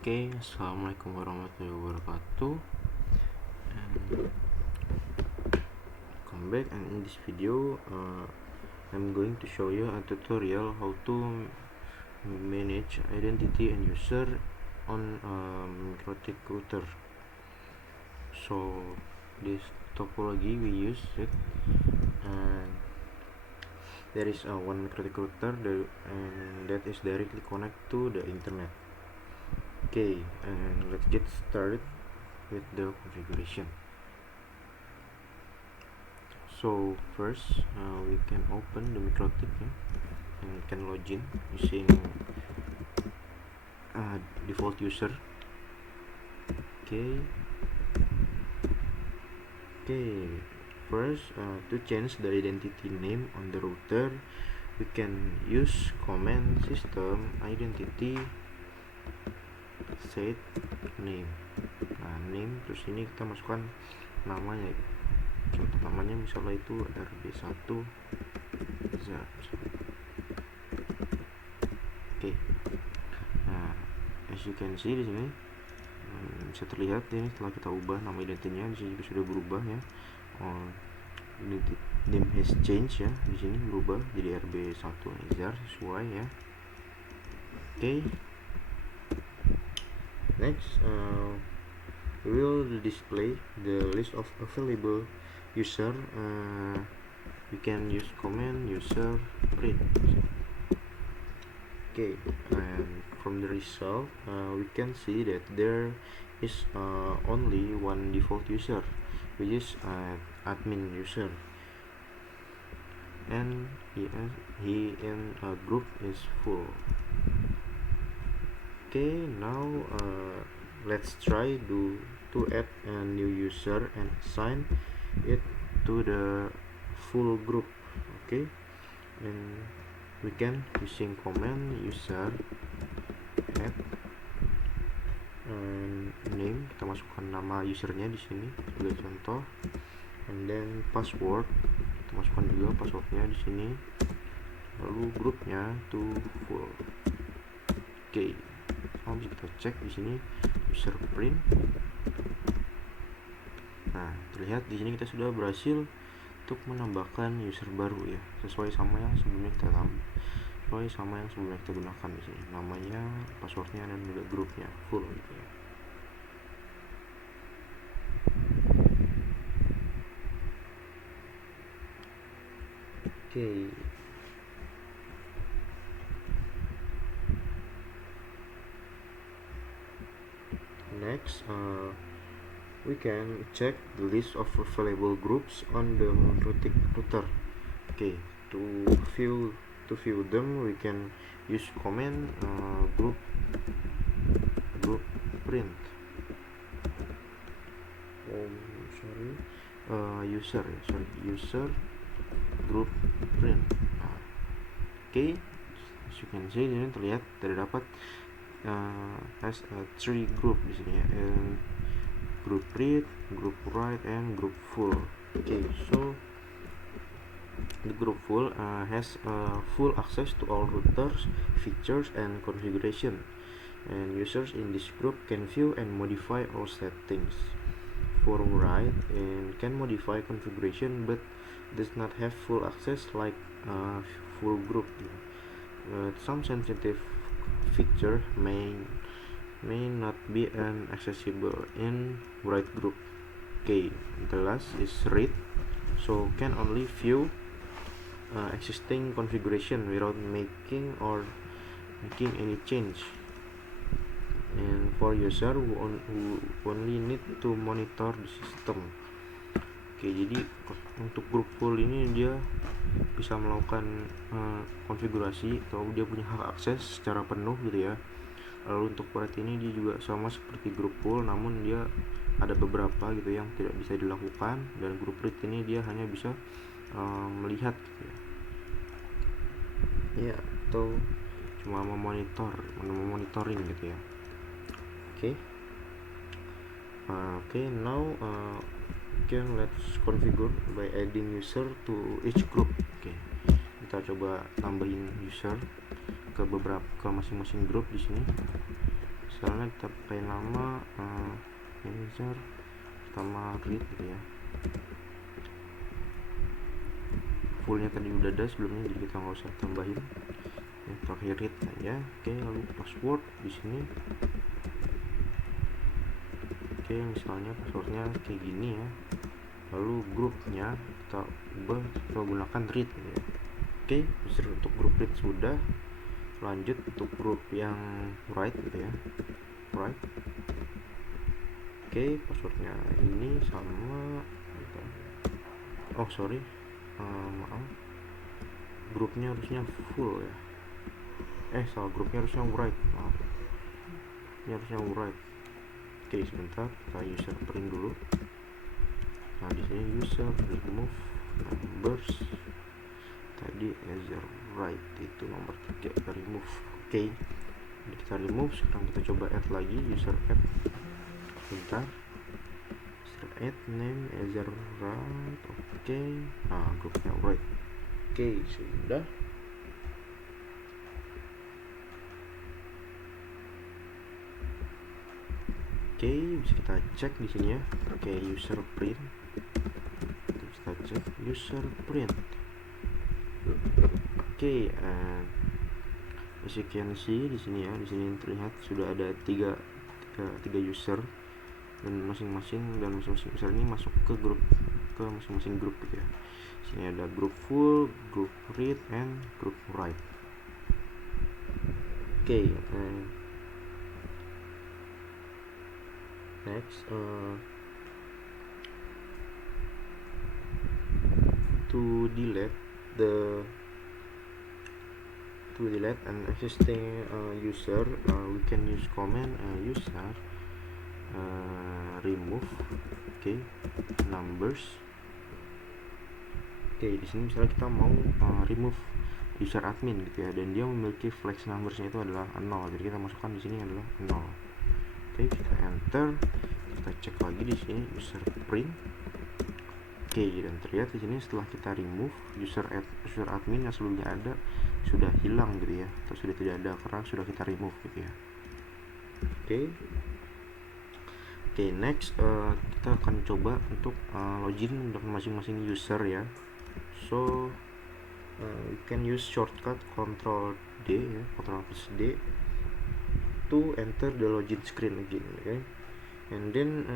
Oke, assalamualaikum warahmatullahi wabarakatuh. And come back, and in this video, I'm going to show you a tutorial how to manage identity and user on MikroTik router. So this topology we use it, and there is one MikroTik router and that is directly connected to the internet. Okay, and let's get started with the configuration. So first, we can open the MikroTik and we can log in using default user. Okay. First, to change the identity name on the router, we can use command system identity set name. Name, terus ini kita masukkan namanya. Contoh namanya misalnya itu RB1 Z. Oke. Nah, as you can see di sini bisa terlihat ini setelah kita ubah nama identitinya, di sini juga sudah berubah ya. Identity name has changed ya, di sini berubah jadi RB1 Ezar sesuai ya. Oke. Next, we will display the list of available user. We can use command user print. Okay, and from the result, we can see that there is only one default user, which is admin user, and he in a group is full. Okay, now let's try to add a new user and assign it to the full group. Okay, and we can using command user add name, kita masukkan nama usernya di sini sebagai contoh, and then password kita masukkan juga passwordnya di sini, lalu grupnya to full. Okay. Bisa kita cek di sini user print. Nah, terlihat di sini kita sudah berhasil untuk menambahkan user baru ya, sesuai sama yang sebelumnya kita gunakan di sini. Namanya, passwordnya, dan juga grupnya full gitu ya. Okay. Next, we can check the list of available groups on the MikroTik router. Okay, to view them, we can use command group print. User group print. Okay, as you can see ini terlihat terdapat has three group di sini ya, group read, group write, and group full. Okay, so the group full has full access to all routers, features, and configuration, and users in this group can view and modify all settings. For write, and can modify configuration but does not have full access like full group. Some sensitive feature may not be accessible in write group. Okay, the last is read, so can only view existing configuration without making any change. And for user who only need to monitor the system. Oke, jadi untuk grup full ini dia bisa melakukan konfigurasi atau dia punya hak akses secara penuh gitu ya. Lalu untuk write ini dia juga sama seperti grup full, namun dia ada beberapa gitu yang tidak bisa dilakukan, dan grup read ini dia hanya bisa melihat gitu ya, atau cuma memonitoring gitu ya. Okay, now let's configure by adding user to each group. Okay, kita coba tambahin user ke masing-masing grup di sini. misalnya kita pakai nama manager pertama read gitu ya, fullnya tadi udah ada sebelumnya jadi kita nggak usah tambahin ya, pakai read aja. Oke, lalu password di sini. Oke, misalnya passwordnya kayak gini ya, lalu grupnya kita ubah, kita gunakan read gitu ya. Oke, untuk grup read sudah. Lanjut untuk grup yang write gitu ya, write. Oke, passwordnya ini sama maaf, grupnya harusnya full ya, salah, grupnya harusnya write, maaf, ini harusnya write. Oke, sebentar, kita user print dulu. Nah, di sini user remove numbers, tadi user write itu nomor 3 kita remove. Oke, kita remove. Sekarang kita coba add lagi, user add, sebentar, user add name user write. Oke, nah grupnya write. Oke, sudah. Oke, bisa kita cek di sini ya. Oke, user print, kita cek user print. Oke, as you can see di sini ya, di sini terlihat sudah ada tiga user dan masing-masing user ini masuk ke masing-masing grup gitu ya. Sini ada grup full, grup read, and grup write. Oke, next, to delete an existing user, we can use command user remove numbers. Oke, di sini misalnya kita mau remove user admin gitu ya, dan dia memiliki flex numbersnya itu adalah 0, jadi kita masukkan di sini adalah 0. Oke, kita enter, kita cek lagi di sini user print. Oke, dan terlihat di sini setelah kita remove user admin yang sebelumnya ada sudah hilang gitu ya, atau sudah tidak ada karena sudah kita remove gitu ya. Oke, next, kita akan coba untuk login untuk masing-masing user ya. So we can use shortcut Ctrl D ya, Ctrl plus D to enter the login screen again, okay? And then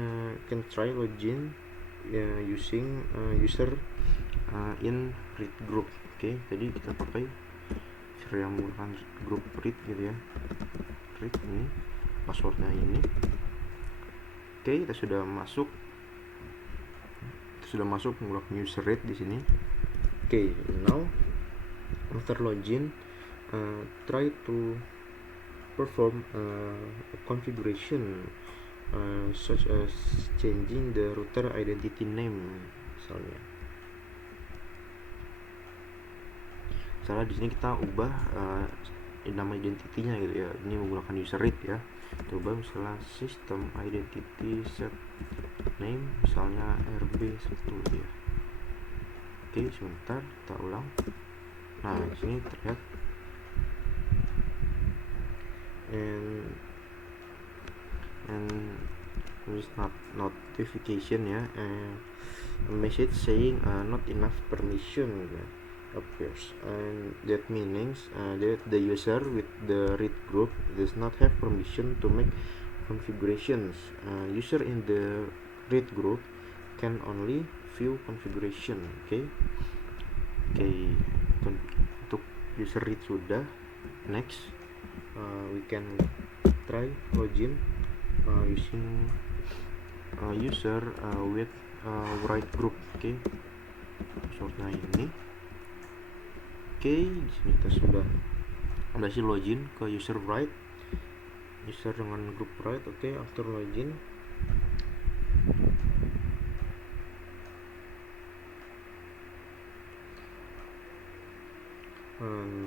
can try login using user in read group. Oke, jadi kita pakai user yang menggunakan grup read gitu ya, read ini, passwordnya ini. Oke, kita sudah masuk menggunakan user read di sini. Oke, now after login, try to perform a configuration such as changing the router identity name misalnya. Misalnya di sini kita ubah nama identitinya gitu ya, ini menggunakan user read ya. Coba misalnya system identity set name misalnya RB1 gitu ya. Oke, sebentar kita ulang. Nah, di sini terlihat and with notification ya, a message saying not enough permission appears, and that means that the user with the read group does not have permission to make configurations. User in the read group can only view configuration. Oke, untuk user read sudah. Next, we can try login using user with write group. Oke, passwordnya ini. Oke, di sini kita sudah berhasil login ke user write, user dengan grup write. Oke, after login,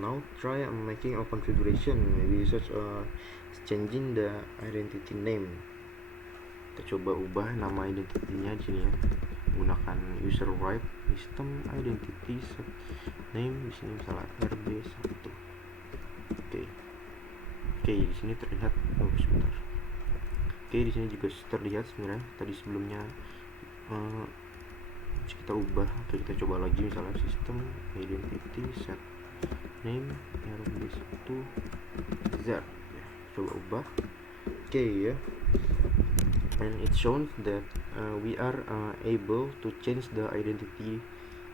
now try making a configuration, maybe such changing the identity name. Kita coba ubah nama identitinya di sini ya, menggunakan user write system identity set name di sini misalnya RB1. Oke, Oke, di sini terlihat sebentar. Oke, di sini juga terlihat sebenarnya tadi sebelumnya kita ubah. Oke, kita coba lagi misalnya sistem identity set name rbs to z ya, coba ubah. Oke ya, and it shows that we are able to change the identity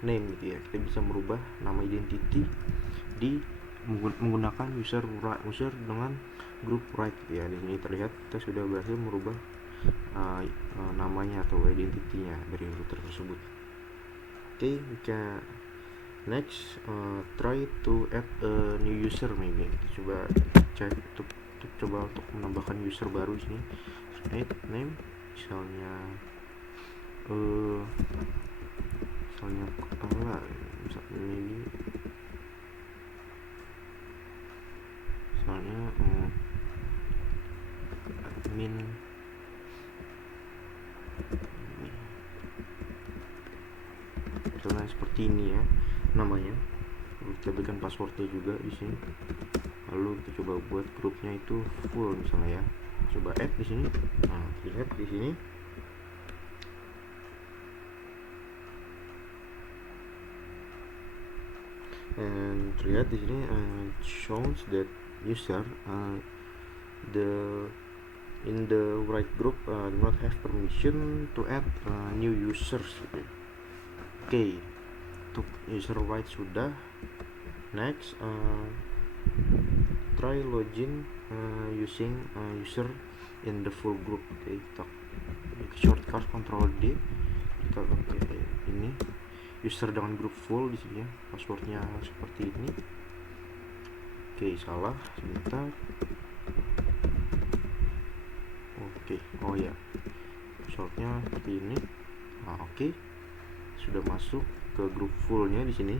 name gitu ya. Kita bisa merubah nama identity di menggunakan user dengan group right gitu ya. Di sini terlihat kita sudah berhasil merubah namanya atau identitinya dari router tersebut. Okay, we can next try to add a new user maybe. Kita coba cek untuk menambahkan user baru di sini. Add name misalnya maybe misalnya admin misalnya seperti ini ya namanya. Kita berikan passwordnya juga di sini. Lalu kita coba buat grupnya itu full misalnya ya. Coba add di sini. Nah, lihat di sini. And terlihat di sini shows that user in the right group do not have permission to add new users. Okay, untuk user right sudah. Next, try login using user in the full group. Okay, kita shortcut Ctrl D. Kita pakai ini user dengan grup full di sini ya. Passwordnya seperti ini. Oke, salah sebentar. Oke, oh ya, passwordnya seperti ini. Nah, oke, sudah masuk ke grup fullnya di sini.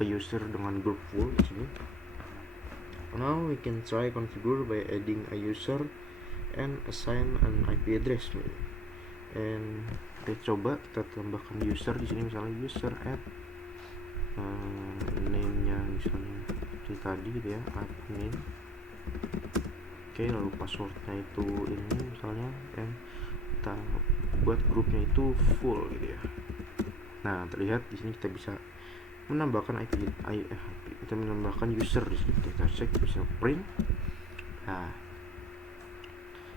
Ke user dengan group full di sini. Now we can try configure by adding a user and assign an IP address. And kita coba kita tambahkan user di sini, misalnya user add name-nya misalnya seperti tadi gitu ya, admin. Oke, lalu passwordnya itu ini misalnya, dan kita buat grupnya itu full gitu ya. Nah, terlihat di sini kita bisa menambahkan kita menambahkan user di sini. Kita cek, bisa print. Nah,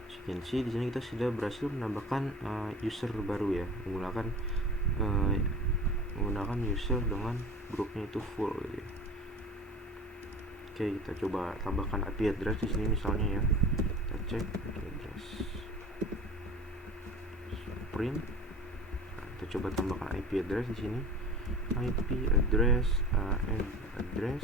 as you can see di sini kita sudah berhasil menambahkan user baru ya, menggunakan user dengan grupnya itu full gitu ya. Oke, kita coba tambahkan IP address di sini misalnya ya. Kita cek IP address, print. Nah, kita coba tambahkan IP address di sini. IP address address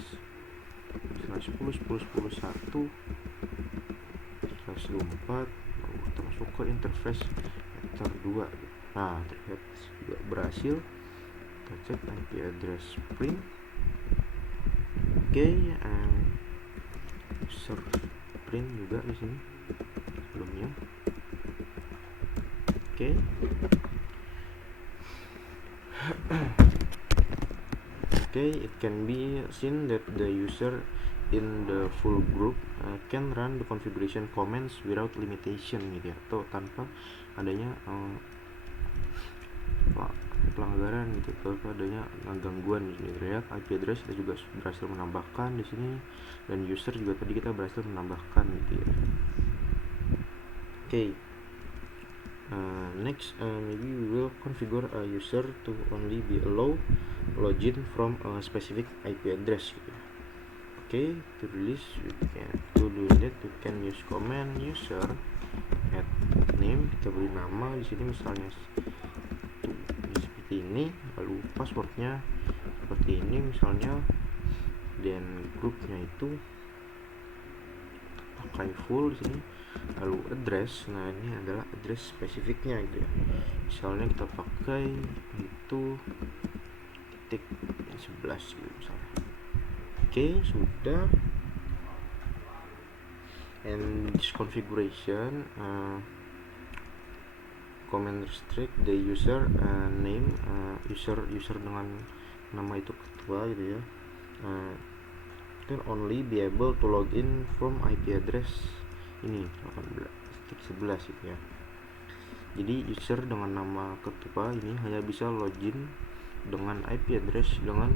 10.10.10.1/24. Lalu kita masuk ke interface enter 2. Nah, terlihat juga berhasil. Kita cek IP address print. Oke, user print juga di sini sebelumnya. Oke. Okay, it can be seen that the user in the full group can run the configuration commands without limitation gitu ya, atau tanpa adanya pelanggaran gitu, tanpa adanya gangguan di sini. Terlihat IP address kita juga berhasil menambahkan di sini, dan user juga tadi kita berhasil menambahkan gitu ya. Okay. Next, maybe we will configure a user to only be allowed login from a specific IP address gitu. Okay, to release to do that we can use command user add name. Kita beri nama di sini misalnya seperti ini, lalu passwordnya seperti ini misalnya, dan grupnya itu pakai full di sini. Lalu address, nah ini adalah address spesifiknya gitu ya. Misalnya kita pakai itu titik 11 gitu misalnya. Oke, sudah. And this configuration command restrict the user name, user dengan nama itu ketua gitu ya. can only be able to log in from IP address ini 11 gitu ya. Jadi user dengan nama ketua ini hanya bisa login dengan IP address dengan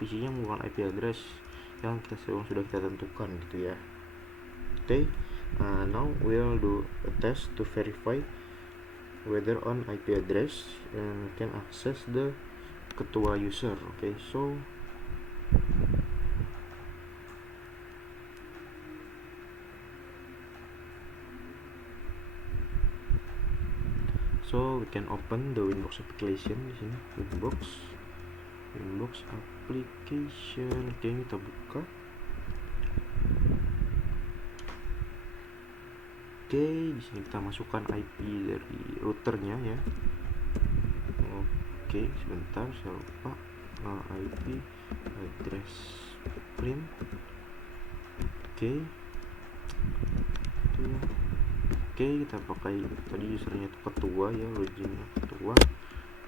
PC-nya bukan IP address yang sudah kita tentukan gitu ya. Okay, now we'll do a test to verify whether on IP address can access the ketua user. Okay, so we can open the Winbox application di sini. Winbox application. Oke, kita buka. Oke, di sini kita masukkan IP dari routernya ya. Oke, sebentar saya lupa. IP address print. Oke, kita pakai tadi usernya itu ketua ya, loginnya ketua,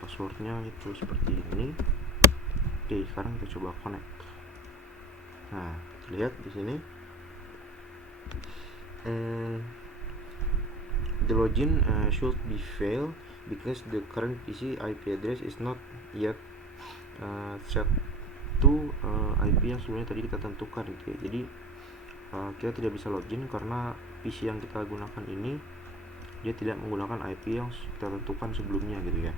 passwordnya itu seperti ini. Oke, sekarang kita coba connect. Nah, lihat di sini the login should be fail because the current PC IP address is not yet set to IP yang sebelumnya tadi kita tentukan gitu ya. Jadi kita tidak bisa login karena PC yang kita gunakan ini dia tidak menggunakan IP yang kita tentukan sebelumnya gitu ya.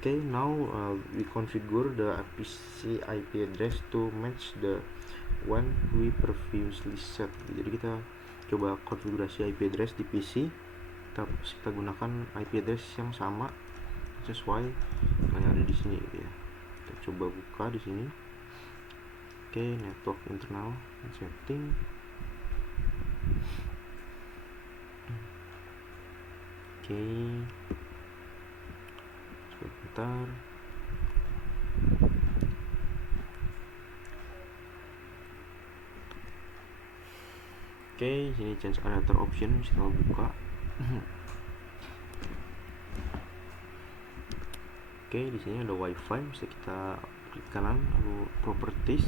Okay, now we configure the PC IP address to match the one we previously set. Jadi kita coba konfigurasi IP address di PC, kita gunakan IP address yang sama sesuai yang ada di sini gitu ya. Kita coba buka di sini. Oke, network internal setting. Oke, sebentar. Oke, sini change another option, kita buka. Oke, di sini ada WiFi, bisa kita klik kanan lalu properties,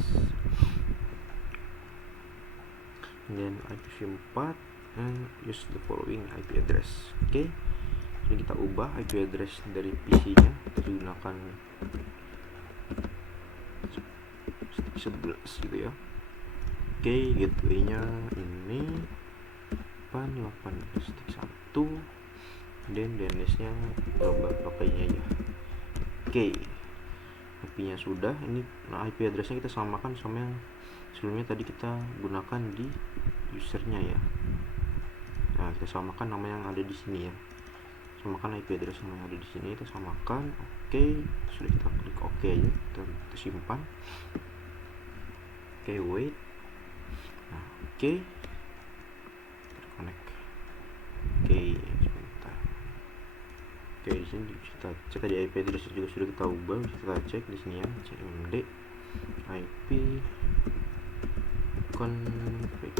and then IPv4 and use the following IP address. Oke, jadi kita ubah IP address dari PC-nya, kita gunakan 11 gitu ya. Oke, gateway-nya ini 8.8.1, dan DNS-nya pakainya ya. Oke, IP-nya sudah. Ini IP address-nya kita samakan sama yang sebelumnya tadi kita gunakan di usernya ya. Nah, kita samakan nama yang ada di sini ya. Samakan IP address yang ada di sini, kita samakan. Oke, sudah, kita klik OK aja, kita simpan. Oke, wait. Nah, oke, connect. Oke, sebentar. Oke, di sini kita cek tadi IP address juga sudah kita ubah. Kita cek di sini ya, cmd IP config.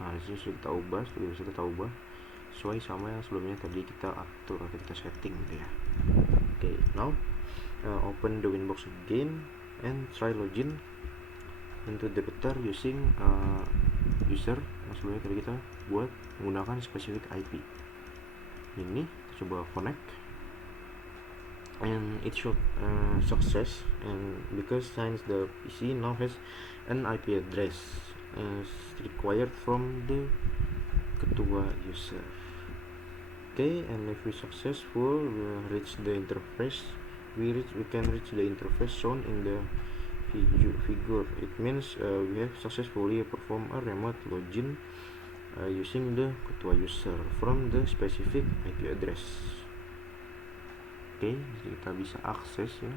Nah, di sini sudah kita ubah, sesuai sama yang sebelumnya tadi kita atur atau kita setting gitu ya. Oke, now open the Winbox again and try login into the router using user yang sebelumnya tadi kita buat menggunakan specific IP. Ini kita coba connect, and it should success, and because since the PC now has an IP address required from the ketua user. Okay, and if we successful, we reach the interface. We can reach the interface shown in the figure. It means we have successfully performed a remote login using the ketua user from the specific IP address. Oke, jadi kita bisa akses ya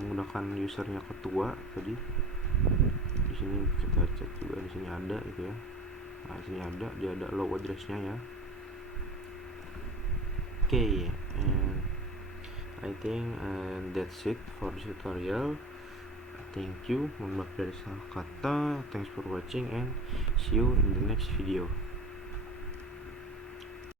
menggunakan usernya ketua tadi. Di sini kita cek juga, di sini ada gitu ya. Nah, di sini ada, dia ada low address-nya ya. Oke, and I think that's it for this tutorial. Thank you, mohon maaf dari salah kata. Thanks for watching and see you in the next video.